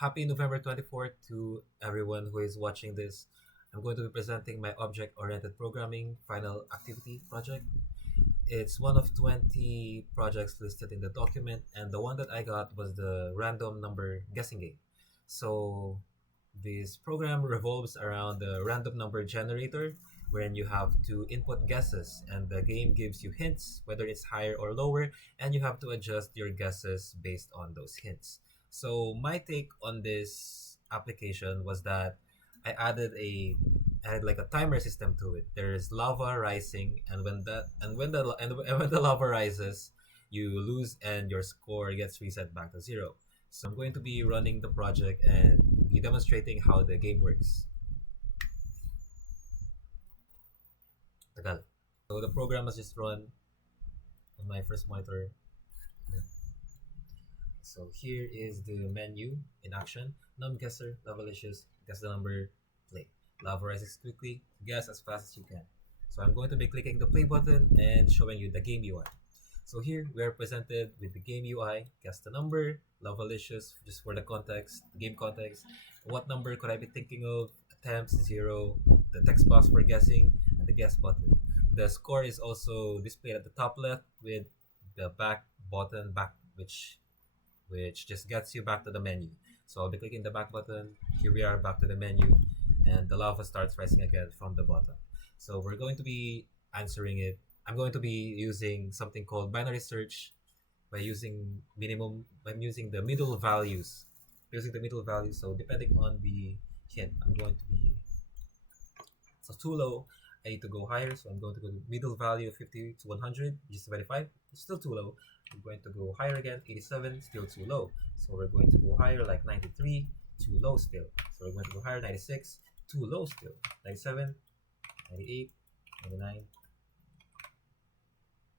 Happy November 24th to everyone who is watching this. I'm going to be presenting my object-oriented programming final activity project. It's one of 20 projects listed in the document, and the one that I got was the random number guessing game. So, this program revolves around the random number generator, wherein you have to input guesses, and the game gives you hints, whether it's higher or lower, and you have to adjust your guesses based on those hints. So, my take on this application was that I added a I had like a timer system to it. There's lava rising, and when the lava rises, you lose, and your score gets reset back to zero. So I'm going to be running the project and be demonstrating how the game works. Tagal. So the program has just run on my first monitor. So here is the menu in action. NumGuessR, Lovelicious, guess the number, play. Lava rises quickly, guess as fast as you can. So I'm going to be clicking the play button and showing you the game UI. So here we are presented with the game UI, guess the number, Lovelicious, just for the context, the game context. What number could I be thinking of? Attempts, zero, the text box for guessing, and the guess button. The score is also displayed at the top left with the back button, which just gets you back to the menu. So I'll be clicking the back button. Here we are back to the menu, and the lava starts rising again from the bottom. So we're going to be answering it. I'm going to be using something called binary search by using the middle values. Using the middle values, so depending on the hint, I'm going to be so too low. I need to go higher, so I'm going to go to middle value of 50 to 100, which is 75. It's still too low. I'm going to go higher again, 87, still too low. So we're going to go higher, like 93, too low still. So we're going to go higher, 96, too low still. 97, 98, 99.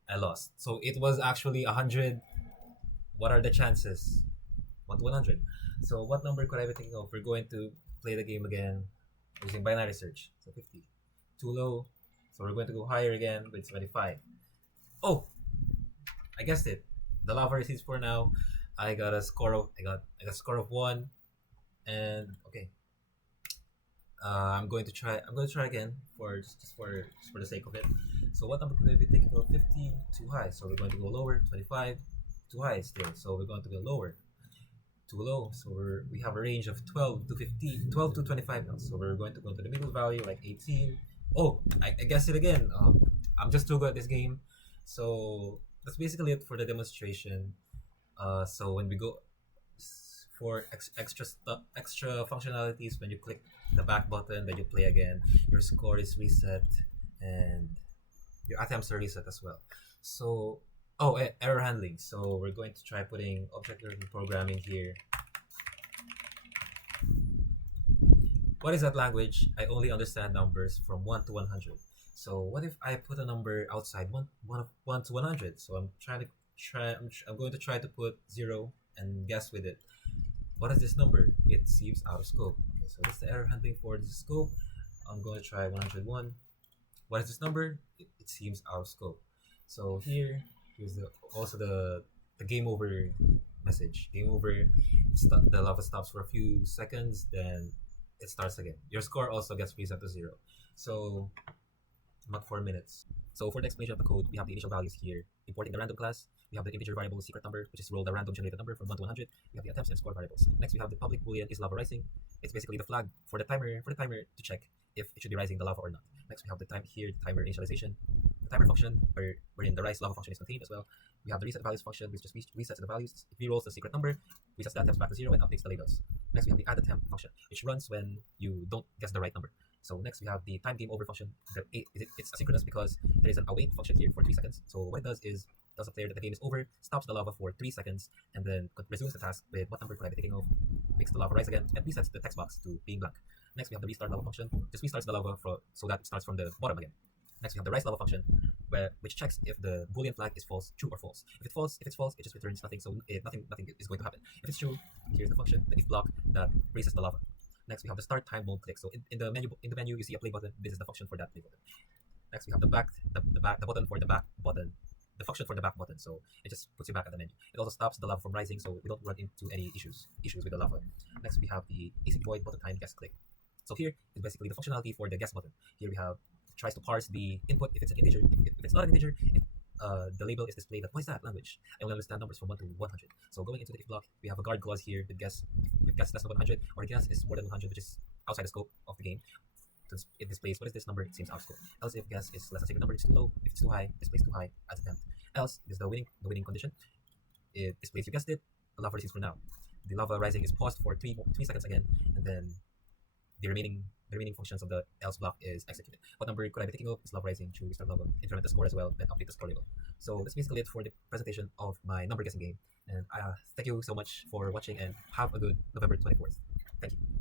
I lost. So it was actually 100. What are the chances? 1 to 100. So what number could I be thinking of? We're going to play the game again using binary search. So 50. Too low. So we're going to go higher again with 75. Oh, I guessed it. The lava receipts for now. I got a score of I got a score of 1, and okay. I'm going to try again for just for the sake of it. So what number could I be thinking of? 50, too high. So we're going to go lower. 25, too high still. So we're going to go lower. Too low. So we have a range of 12 to 15, 12 to 25 now. So we're going to go to the middle value like 18. Oh, I guessed it again. I'm just too good at this game. So that's basically it for the demonstration. So when we go for extra functionalities, when you click the back button, then you play again, your score is reset, and your attempts are reset as well. So error handling. So we're going to try putting object-oriented programming here. What is that language? I only understand numbers from 1 to 100. So what if I put a number outside 1 to 100? So I'm going to try to put 0 and guess with it. What is this number? It seems out of scope. Okay, so that's the error handling for the scope. I'm going to try 101. What is this number? It seems out of scope. So here's the game over message. Game over. The lava stops for a few seconds, then it starts again. Your score also gets reset to 0. So about 4 minutes. So for the explanation of the code, we have the initial values here. Importing the random class, we have the integer variable secret number, which is roll the random generated number from 1 to 100. We have the attempts and score variables. Next, we have the public boolean is lava rising. It's basically the flag for the timer to check if it should be rising the lava or not. Next, we have the timer initialization, the timer function wherein the rise lava function is contained as well. We have the reset values function, which just resets the values. It re-rolls the secret number, resets the attempts back to 0, and updates the labels. Next, we have the add attempt function, which runs when you don't guess the right number. So next we have the time game over function. It's asynchronous because there is an await function here for 3 seconds. So what it does is tells the player that the game is over, stops the lava for 3 seconds, and then resumes the task with what number could I be thinking of, makes the lava rise again, and resets the text box to being blank. Next we have the restart lava function. Just restarts the lava so that it starts from the bottom again. Next we have the rise lava function, which checks if the boolean flag is false, true or false. If it's false, it just returns nothing. So nothing is going to happen. If it's true, here's the function, the if block that raises the lava. Next, we have the start time mode click. So in the menu, you see a play button. This is the function for that play button. Next, we have the button for the back button. the function for the back button, so it just puts you back at the menu. It also stops the lava from rising, so we don't run into any issues with the lava. Next, we have the async void button time guess click. So here is basically the functionality for the guess button. Here we have tries to parse the input if it's an integer. If it's not an integer, the label is displayed at what is that language? I only understand numbers from 1 to 100. So going into the if block, we have a guard clause here with guess. If guess is less than 100 or guess is more than 100, which is outside the scope of the game, it displays what is this number, it seems out of scope. Else if guess is less than sacred number, it's too low. If it's too high, it displays too high as attempt. Else is the winning condition. It displays you guessed it, the lava recedes for now. The lava rising is paused for 3 seconds again, and then the remaining functions of the else block is executed. What number could I be thinking of? Is lava rising to restart lava, increment the score as well, then update the score label. So that's basically it for the presentation of my number guessing game. And thank you so much for watching, and have a good November 24th. Thank you.